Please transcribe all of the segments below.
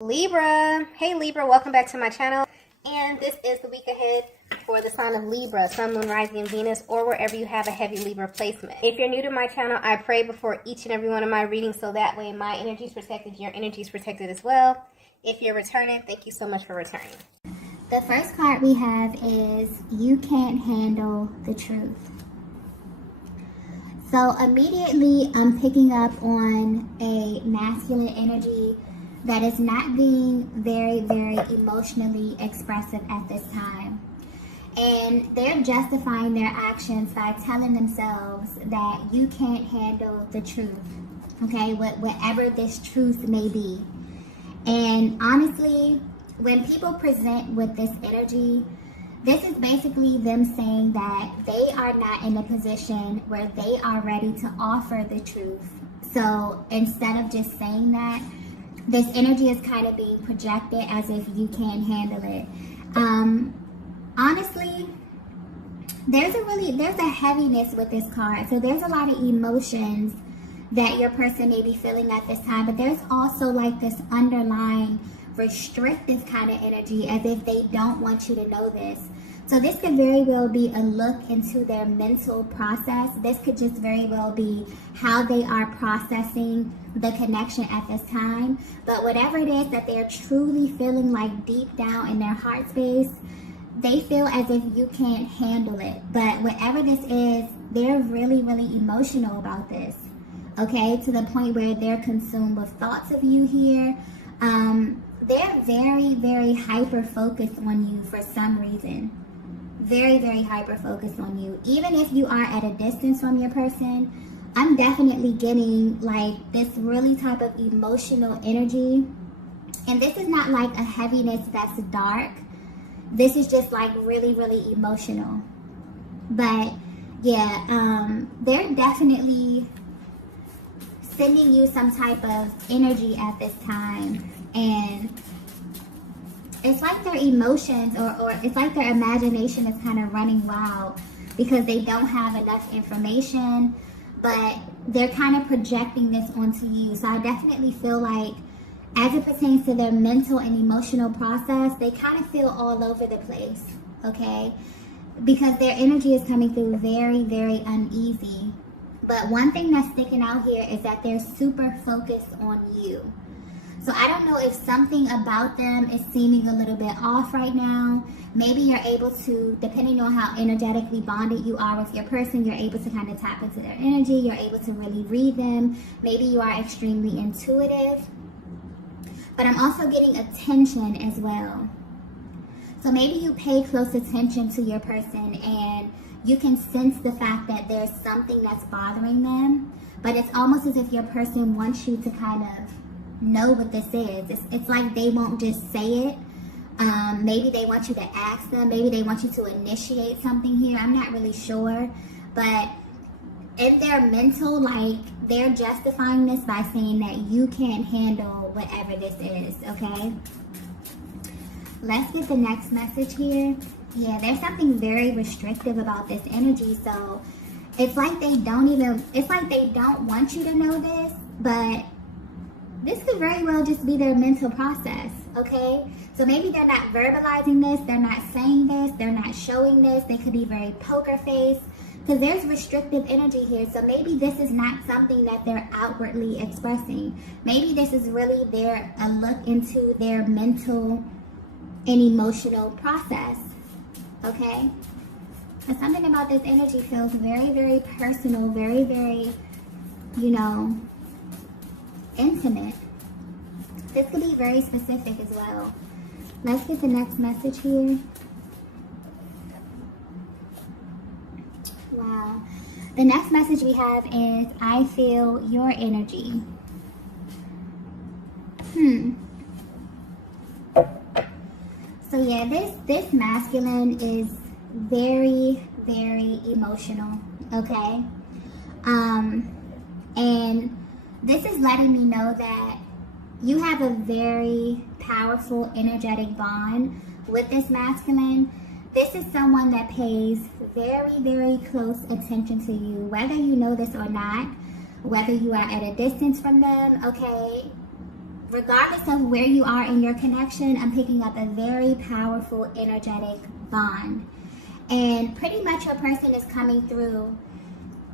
Libra. Hey Libra, welcome back to my channel. And this is the week ahead for the sign of Libra, Sun, Moon, Rising, and Venus, or wherever you have a heavy Libra placement. If you're new to my channel, I pray before each and every one of my readings so that way my energy is protected, your energy is protected as well. If you're returning, thank you so much for returning. The first card we have is You Can't Handle the Truth. So immediately I'm picking up on a masculine energy that is not being very emotionally expressive at this time. And they're justifying their actions by telling themselves that you can't handle the truth, okay, whatever this truth may be. And honestly, when people present with this energy, this is basically them saying that they are not in a position where they are ready to offer the truth. So instead of just saying that, this energy is kind of being projected as if you can't handle it. Honestly, there's a heaviness with this card. So there's a lot of emotions that your person may be feeling at this time, but there's also like this underlying restrictive kind of energy as if they don't want you to know this. So this could very well be a look into their mental process. This could just very well be how they are processing the connection at this time. But whatever it is that they're truly feeling like deep down in their heart space, they feel as if you can't handle it. But whatever this is, they're really emotional about this. Okay, to the point where they're consumed with thoughts of you here. They're very hyper focused on you for some reason. Very hyper focused on you. Even if you are at a distance from your person, I'm definitely getting like this really type of emotional energy. And this is not like a heaviness that's dark. This is just like really emotional. But yeah, they're definitely sending you some type of energy at this time. And it's like their emotions or it's like their imagination is kind of running wild because they don't have enough information, but they're kind of projecting this onto you. So I definitely feel like as it pertains to their mental and emotional process, they kind of feel all over the place, okay? Because their energy is coming through very uneasy. But one thing that's sticking out here is that they're super focused on you. So I don't know if something about them is seeming a little bit off right now. Maybe you're able to, depending on how energetically bonded you are with your person, you're able to kind of tap into their energy. You're able to really read them. Maybe you are extremely intuitive. But I'm also getting attention as well. So maybe you pay close attention to your person and you can sense the fact that there's something that's bothering them. But it's almost as if your person wants you to kind of know what this is. It's like they won't just say it. Maybe they want you to ask them. Maybe they want you to initiate something here. I'm not really sure. But in their mental, like, they're justifying this by saying that you can't handle whatever this is, okay? Let's get the next message here. Yeah, there's something very restrictive about this energy. So it's like they don't want you to know this, but this could very well just be their mental process, okay? So maybe they're not verbalizing this, they're not saying this, they're not showing this. They could be very poker faced because there's restrictive energy here. So maybe this is not something that they're outwardly expressing. Maybe this is really a look into their mental and emotional process, okay? And something about this energy feels very personal, very, you know, intimate. This could be very specific as well. Let's get the next message here. Wow. The next message we have is I feel your energy. So yeah, this masculine is very emotional, okay? And this is letting me know that you have a very powerful energetic bond with this masculine. This is someone that pays very close attention to you, whether you know this or not, whether you are at a distance from them, okay? regardless of where you are in your connection, I'm picking up a very powerful energetic bond. And pretty much your person is coming through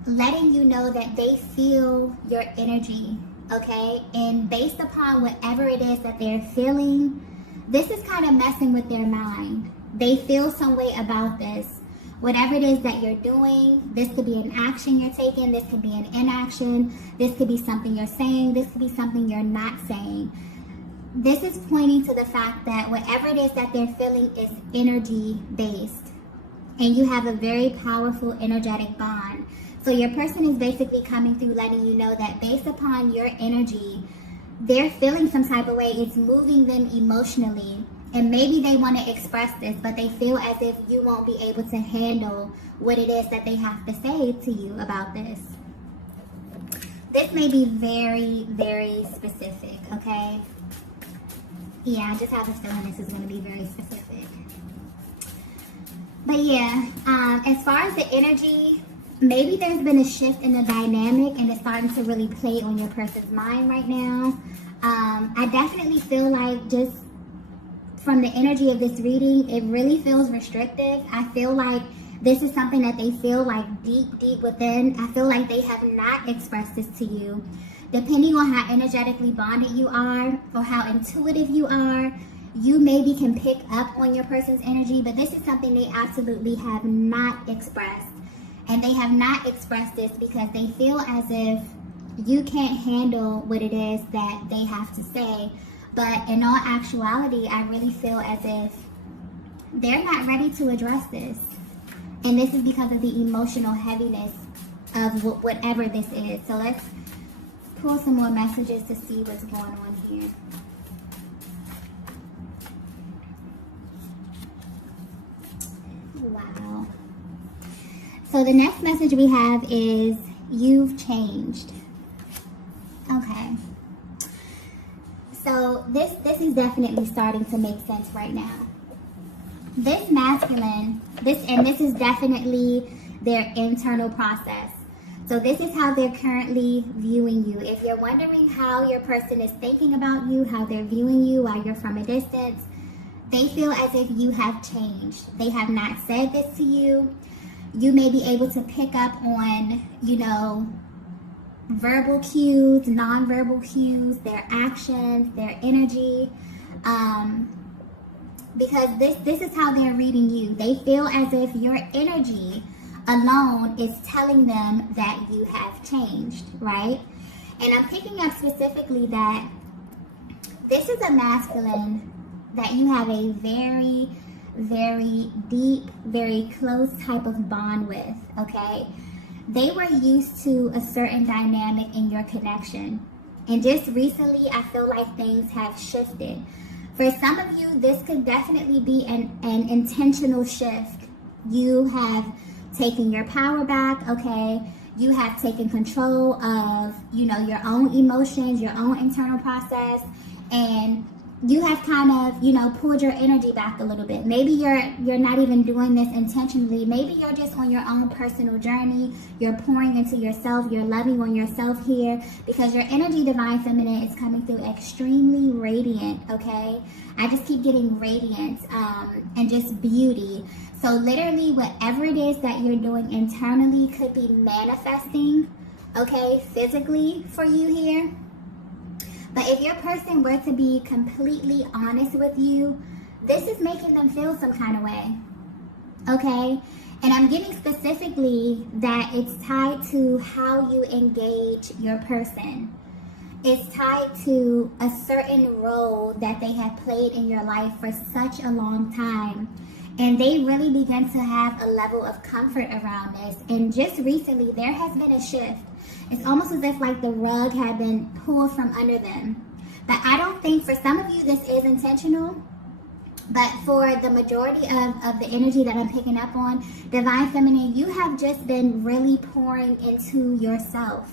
letting you know that they feel your energy, okay? And based upon whatever it is that they're feeling, this is kind of messing with their mind. They feel some way about this. Whatever it is that you're doing, this could be an action you're taking, this could be an inaction, this could be something you're saying, this could be something you're not saying. This is pointing to the fact that whatever it is that they're feeling is energy based. And you have a very powerful energetic bond. So your person is basically coming through letting you know that based upon your energy, they're feeling some type of way. It's moving them emotionally. And maybe they want to express this, but they feel as if you won't be able to handle what it is that they have to say to you about this. This may be very, very specific, okay? Yeah, I just have a feeling this is going to be very specific. But yeah, as far as the energy, maybe there's been a shift in the dynamic and it's starting to really play on your person's mind right now. I definitely feel like just from the energy of this reading, it really feels restrictive. I feel like this is something that they feel like deep within. I feel like they have not expressed this to you. Depending on how energetically bonded you are or how intuitive you are, you maybe can pick up on your person's energy, but this is something they absolutely have not expressed. And they have not expressed this because they feel as if you can't handle what it is that they have to say. But in all actuality, I really feel as if they're not ready to address this. And this is because of the emotional heaviness of whatever this is. So let's pull some more messages to see what's going on here. Wow. So the next message we have is, you've changed. Okay. So this is definitely starting to make sense right now. This masculine, this is definitely their internal process. So this is how they're currently viewing you. If you're wondering how your person is thinking about you, how they're viewing you while you're from a distance, they feel as if you have changed. They have not said this to you. You may be able to pick up on, verbal cues, non-verbal cues, their actions, their energy, because this is how they're reading you. They feel as if your energy alone is telling them that you have changed, right? And I'm picking up specifically that this is a masculine that you have a very, very deep, very close type of bond with, okay? They were used to a certain dynamic in your connection. And just recently, I feel like things have shifted. For some of you, this could definitely be an intentional shift. You have taken your power back, okay? You have taken control of, your own emotions, your own internal process, and you have kind of, pulled your energy back a little bit. Maybe you're not even doing this intentionally. Maybe you're just on your own personal journey. You're pouring into yourself. You're loving on yourself here because your energy, divine feminine, is coming through extremely radiant, okay? I just keep getting radiance and just beauty. So literally whatever it is that you're doing internally could be manifesting, okay, physically for you here. But if your person were to be completely honest with you, this is making them feel some kind of way, okay? And I'm getting specifically that it's tied to how you engage your person. It's tied to a certain role that they have played in your life for such a long time. And they really begin to have a level of comfort around this. And just recently, there has been a shift. It's almost as if like the rug had been pulled from under them. But I don't think, for some of you, this is intentional. But for the majority of the energy that I'm picking up on, divine feminine, you have just been really pouring into yourself.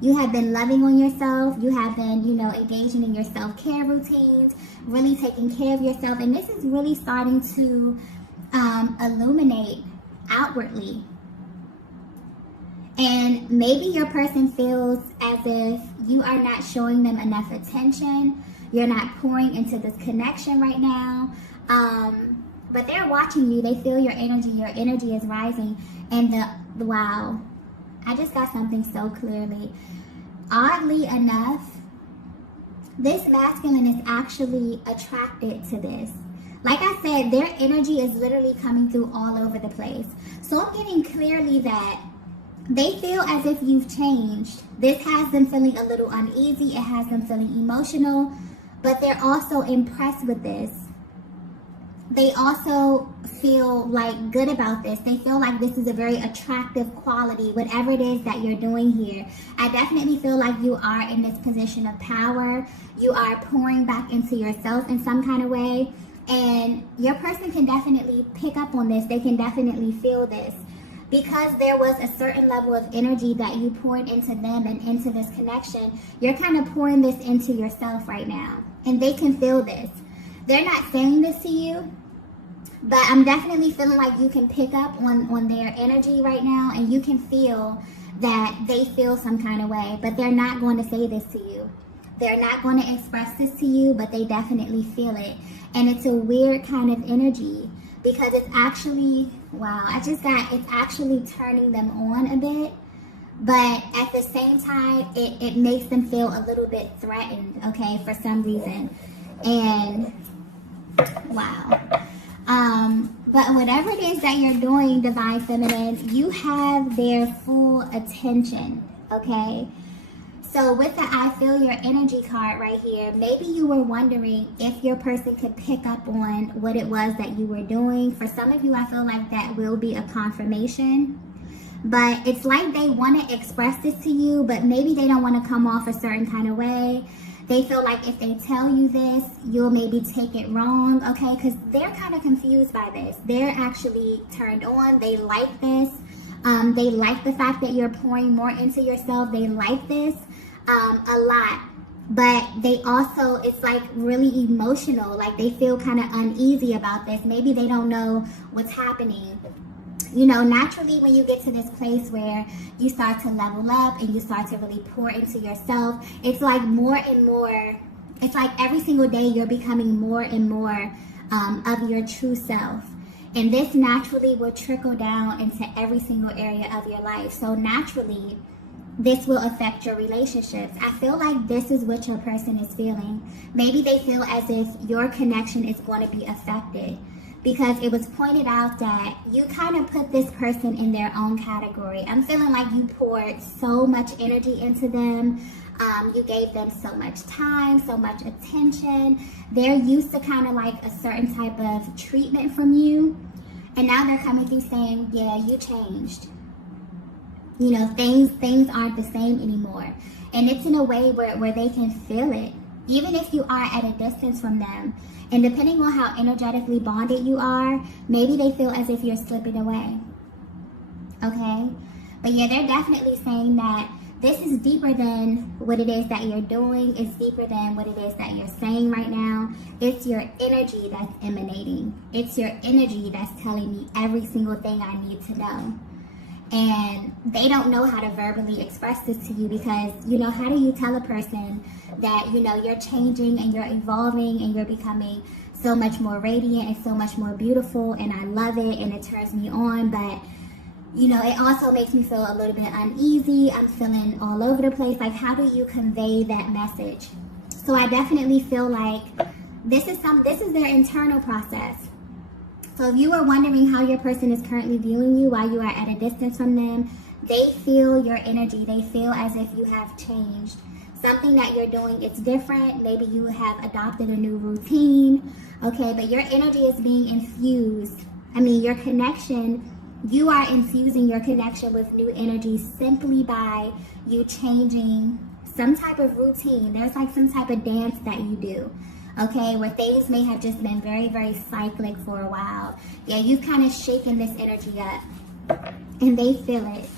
You have been loving on yourself. You have been, engaging in your self-care routines, really taking care of yourself. And this is really starting to illuminate outwardly. And maybe your person feels as if you are not showing them enough attention. You're not pouring into this connection right now. But they're watching you. They feel your energy. Your energy is rising. And wow, I just got something so clearly. Oddly enough, this masculine is actually attracted to this. Like I said, their energy is literally coming through all over the place. So I'm getting clearly that they feel as if you've changed. This has them feeling a little uneasy. It has them feeling emotional. But they're also impressed with this. They also feel like good about this. They feel like this is a very attractive quality, whatever it is that you're doing here. I definitely feel like you are in this position of power. You are pouring back into yourself in some kind of way. And your person can definitely pick up on this. They can definitely feel this. Because there was a certain level of energy that you poured into them and into this connection, you're kind of pouring this into yourself right now. And they can feel this. They're not saying this to you, but I'm definitely feeling like you can pick up on their energy right now, and you can feel that they feel some kind of way, but they're not going to say this to you. They're not going to express this to you, but they definitely feel it. And it's a weird kind of energy because it's actually, wow, it's actually turning them on a bit. But at the same time, it makes them feel a little bit threatened, okay, for some reason. And wow. But whatever it is that you're doing, Divine Feminine, you have their full attention, okay? So with the I Feel Your Energy card right here, maybe you were wondering if your person could pick up on what it was that you were doing. For some of you, I feel like that will be a confirmation. But it's like they want to express this to you, but maybe they don't want to come off a certain kind of way. They feel like if they tell you this, you'll maybe take it wrong, okay? Because they're kind of confused by this. They're actually turned on. They like this. They like the fact that you're pouring more into yourself. They like this a lot. But they also, it's like really emotional. Like they feel kind of uneasy about this. Maybe they don't know what's happening. You know, naturally when you get to this place where you start to level up and you start to really pour into yourself, it's like more and more, it's like every single day you're becoming more and more of your true self. And this naturally will trickle down into every single area of your life. So naturally, this will affect your relationships. I feel like this is what your person is feeling. Maybe they feel as if your connection is going to be affected. Because it was pointed out that you kind of put this person in their own category. I'm feeling like you poured so much energy into them. You gave them so much time, so much attention. They're used to kind of like a certain type of treatment from you. And now they're coming through saying, yeah, you changed. You know, things aren't the same anymore. And it's in a way where they can feel it. Even if you are at a distance from them. And depending on how energetically bonded you are, maybe they feel as if you're slipping away. Okay? But yeah, they're definitely saying that this is deeper than what it is that you're doing. It's deeper than what it is that you're saying right now. It's your energy that's emanating. It's your energy that's telling me every single thing I need to know. And they don't know how to verbally express this to you because, you know, how do you tell a person that, you know, you're changing and you're evolving and you're becoming so much more radiant and so much more beautiful and I love it and it turns me on, but, you know, it also makes me feel a little bit uneasy. I'm feeling all over the place. Like, how do you convey that message? So I definitely feel like this is their internal process. So if you were wondering how your person is currently viewing you while you are at a distance from them, they feel your energy. They feel as if you have changed. Something that you're doing is different. Maybe you have adopted a new routine, okay? But your energy is being infused. I mean, your connection, you are infusing your connection with new energy simply by you changing some type of routine. There's like some type of dance that you do. Okay, where things may have just been very, very cyclic for a while. Yeah, you've kind of shaken this energy up. And they feel it.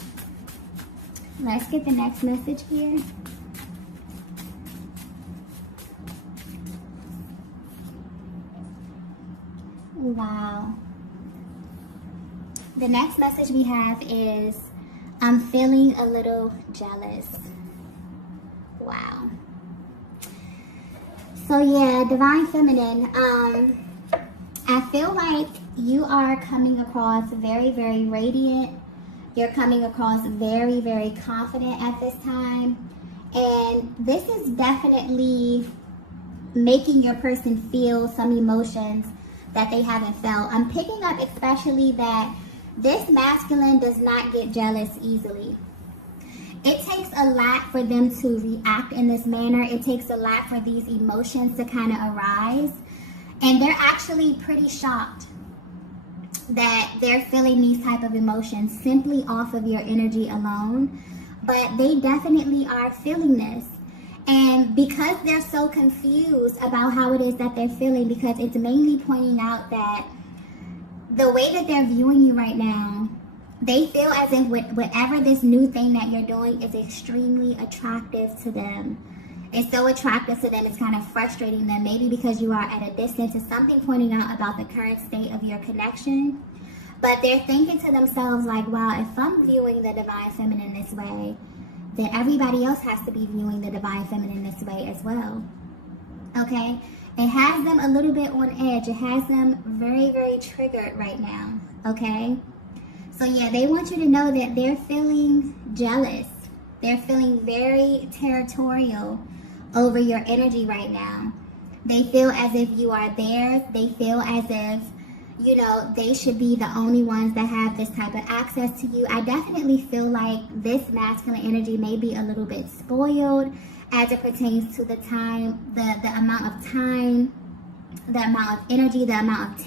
Let's get the next message here. Wow. The next message we have is I'm feeling a little jealous. Wow. So yeah, Divine Feminine, I feel like you are coming across very, very radiant. You're coming across very, very confident at this time. And this is definitely making your person feel some emotions that they haven't felt. I'm picking up especially that this masculine does not get jealous easily. It takes a lot for them to react in this manner. It takes a lot for these emotions to kind of arise. And they're actually pretty shocked that they're feeling these type of emotions simply off of your energy alone. But they definitely are feeling this. And because they're so confused about how it is that they're feeling, because it's mainly pointing out that the way that they're viewing you right now, they feel as if whatever this new thing that you're doing is extremely attractive to them. It's so attractive to them, it's kind of frustrating them, maybe because you are at a distance. It's something pointing out about the current state of your connection. But they're thinking to themselves like, wow, if I'm viewing the Divine Feminine this way, then everybody else has to be viewing the Divine Feminine this way as well. Okay? It has them a little bit on edge. It has them very, very triggered right now. Okay? So yeah, they want you to know that they're feeling jealous. They're feeling very territorial over your energy right now. They feel as if you are theirs. They feel as if, you know, they should be the only ones that have this type of access to you. I definitely feel like this masculine energy may be a little bit spoiled as it pertains to the time, the amount of time, the amount of energy, the amount of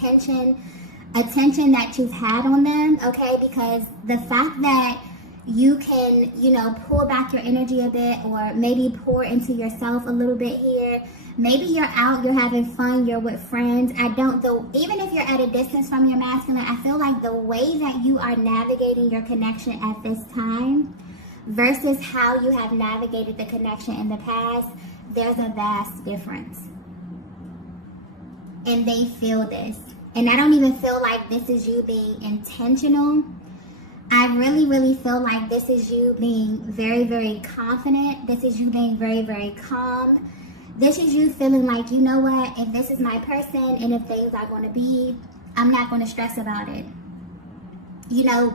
attention that you've had on them, okay? Because the fact that you can, you know, pull back your energy a bit, or maybe pour into yourself a little bit here. Maybe you're out, you're having fun, you're with friends. Even if you're at a distance from your masculine, I feel like the way that you are navigating your connection at this time versus how you have navigated the connection in the past, there's a vast difference. And they feel this. And I don't even feel like this is you being intentional. I really, really feel like this is you being very, very confident. This is you being very, very calm. This is you feeling like, you know what, if this is my person and if things are going to be, I'm not going to stress about it. You know,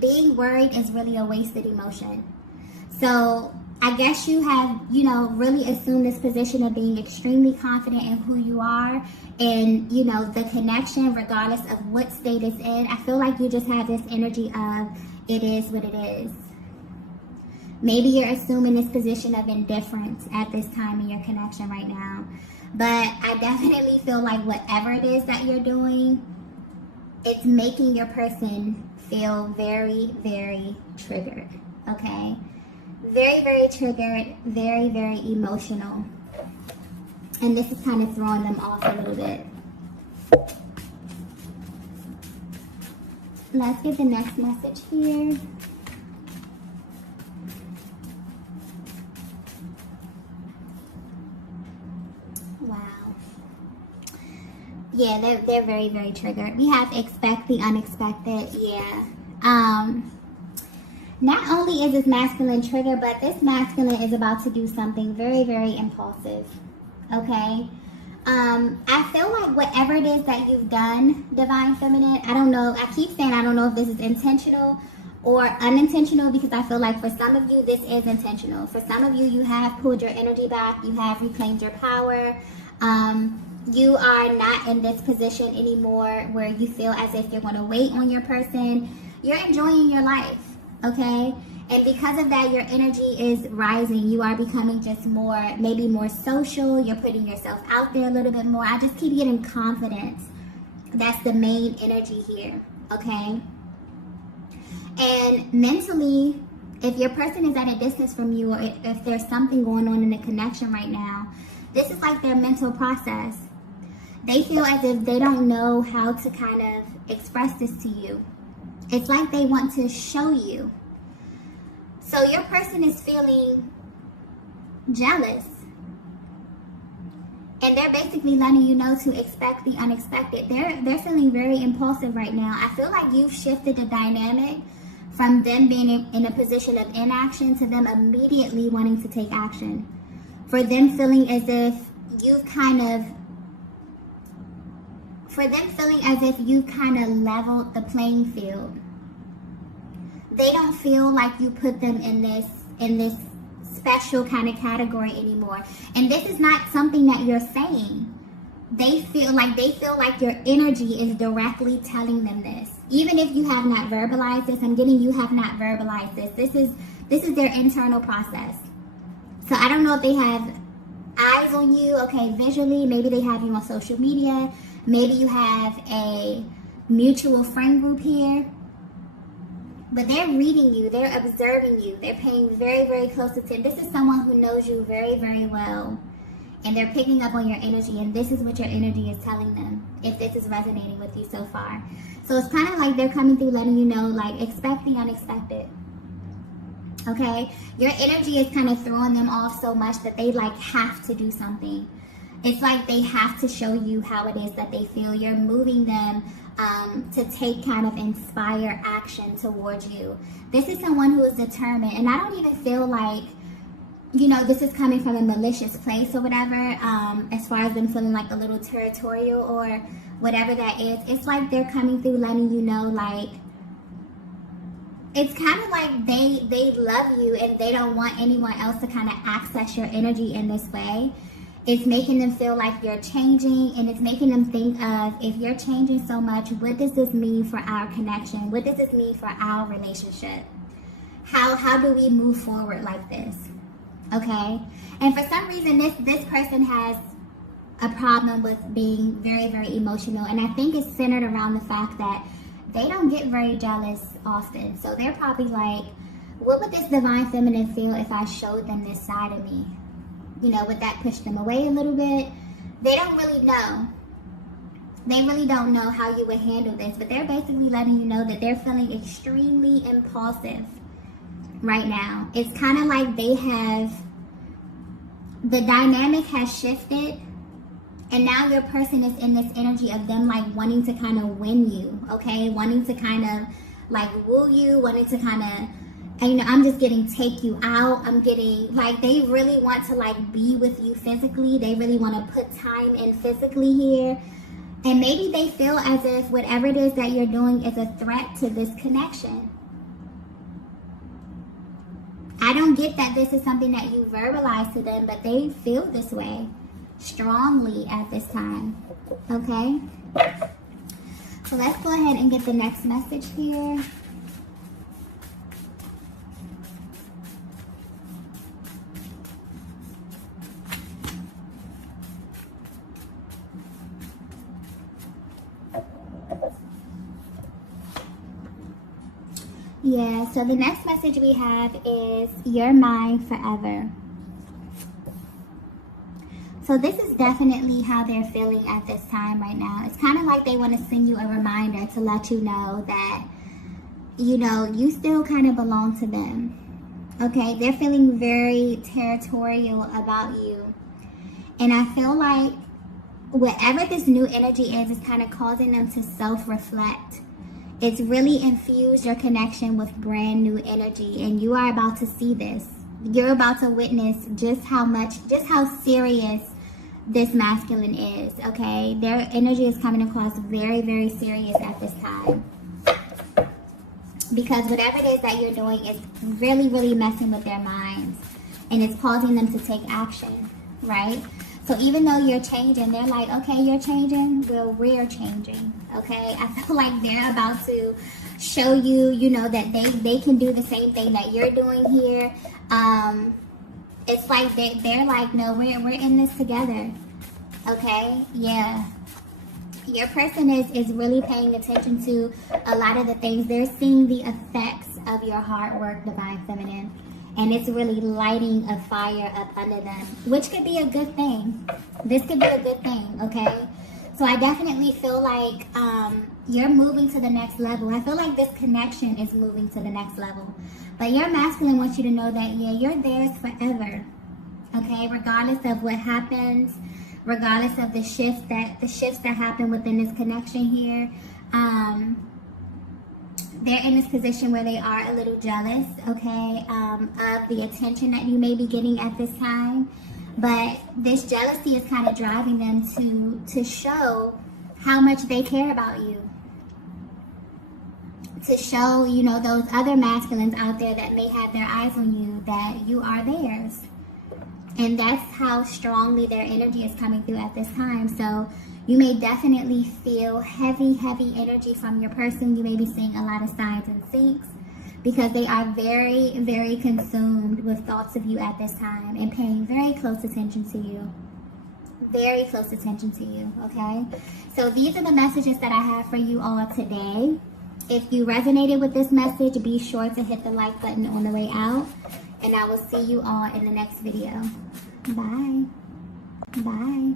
being worried is really a wasted emotion. So I guess you have, you know, really assumed this position of being extremely confident in who you are and, you know, the connection regardless of what state it's in. I feel like you just have this energy of it is what it is. Maybe you're assuming this position of indifference at this time in your connection right now. But I definitely feel like whatever it is that you're doing, it's making your person feel very, very triggered, okay? Very, very triggered, very, very emotional. And this is kind of throwing them off a little bit. Let's get the next message here. Wow. Yeah, they're very, very triggered. We have expect the unexpected. Yeah. Not only is this masculine triggered, but this masculine is about to do something very, very impulsive. Okay? I feel like whatever it is that you've done, Divine Feminine, I don't know. I keep saying I don't know if this is intentional or unintentional, because I feel like for some of you, this is intentional. For some of you, you have pulled your energy back. You have reclaimed your power. You are not in this position anymore where you feel as if you're going to wait on your person. You're enjoying your life. Okay? And because of that, your energy is rising. You are becoming just more, maybe more social. You're putting yourself out there a little bit more. I just keep getting confidence. That's the main energy here. Okay? And mentally, if your person is at a distance from you, or if there's something going on in the connection right now, this is like their mental process. They feel as if they don't know how to kind of express this to you. It's like they want to show you. So your person is feeling jealous. And they're basically letting you know to expect the unexpected. They're feeling very impulsive right now. I feel like you've shifted the dynamic from them being in a position of inaction to them immediately wanting to take action. For them feeling as if you've kind of leveled the playing field. They don't feel like you put them in this special kind of category anymore. And this is not something that you're saying. They feel like your energy is directly telling them this. Even if you have not verbalized this, I'm getting you have not verbalized this. This is their internal process. So I don't know if they have eyes on you, okay, visually. Maybe they have you on social media. Maybe you have a mutual friend group here. But they're reading you. They're observing you. They're paying very, very close attention. This is someone who knows you very, very well. And they're picking up on your energy. And this is what your energy is telling them, if this is resonating with you so far. So it's kind of like they're coming through letting you know, like, expect the unexpected. Okay? Your energy is kind of throwing them off so much that they, like, have to do something. It's like they have to show you how it is that they feel. You're moving them to take kind of inspire action towards you. This is someone who is determined. And I don't even feel like, you know, this is coming from a malicious place or whatever, as far as them feeling like a little territorial or whatever that is. It's like they're coming through letting you know, like, it's kind of like they love you and they don't want anyone else to kind of access your energy in this way. It's making them feel like you're changing, and it's making them think of, if you're changing so much, what does this mean for our connection? What does this mean for our relationship? How do we move forward like this? Okay? And for some reason, this person has a problem with being very, very emotional. And I think it's centered around the fact that they don't get very jealous often. So they're probably like, what would this divine feminine feel if I showed them this side of me? You know, would that push them away a little bit? They don't really know. They really don't know how you would handle this. But they're basically letting you know that they're feeling extremely impulsive right now. It's kind of like they have, the dynamic has shifted, and now your person is in this energy of them like wanting to kind of win you, okay? Wanting to kind of like woo you, wanting to kind of, and you know, I'm just getting take you out. I'm getting like, they really want to like be with you physically. They really want to put time in physically here. And maybe they feel as if whatever it is that you're doing is a threat to this connection. I don't get that this is something that you verbalize to them, but they feel this way strongly at this time. Okay? So let's go ahead and get the next message here. Yeah, so the next message we have is, you're mine forever. So this is definitely how they're feeling at this time right now. It's kind of like they want to send you a reminder to let you know that, you know, you still kind of belong to them. Okay, they're feeling very territorial about you. And I feel like whatever this new energy is kind of causing them to self-reflect. It's really infused your connection with brand new energy, and you are about to see this. You're about to witness just how serious this masculine is, okay? Their energy is coming across very, very serious at this time. Because whatever it is that you're doing is really, really messing with their minds, and it's causing them to take action, right? So even though you're changing, they're like, okay, you're changing, well, we're changing, okay? I feel like they're about to show you, you know, that they can do the same thing that you're doing here. It's like they're like, no, we're in this together, okay? Yeah. Your person is really paying attention to a lot of the things. They're seeing the effects of your hard work, Divine Feminine. And it's really lighting a fire up under them, which could be a good thing. This could be a good thing, okay? So I definitely feel like you're moving to the next level. I feel like this connection is moving to the next level. But your masculine wants you to know that, yeah, you're theirs forever, okay? Regardless of what happens, regardless of the shifts that happen within this connection here. they're in this position where they are a little jealous, okay, of the attention that you may be getting at this time. But this jealousy is kind of driving them to show how much they care about you. To show, you know, those other masculines out there that may have their eyes on you, that you are theirs. And that's how strongly their energy is coming through at this time. So you may definitely feel heavy energy from your person. You may be seeing a lot of signs and syncs because they are very, very consumed with thoughts of you at this time and paying very close attention to you. Very close attention to you, okay? So these are the messages that I have for you all today. If you resonated with this message, be sure to hit the like button on the way out. And I will see you all in the next video. Bye. Bye.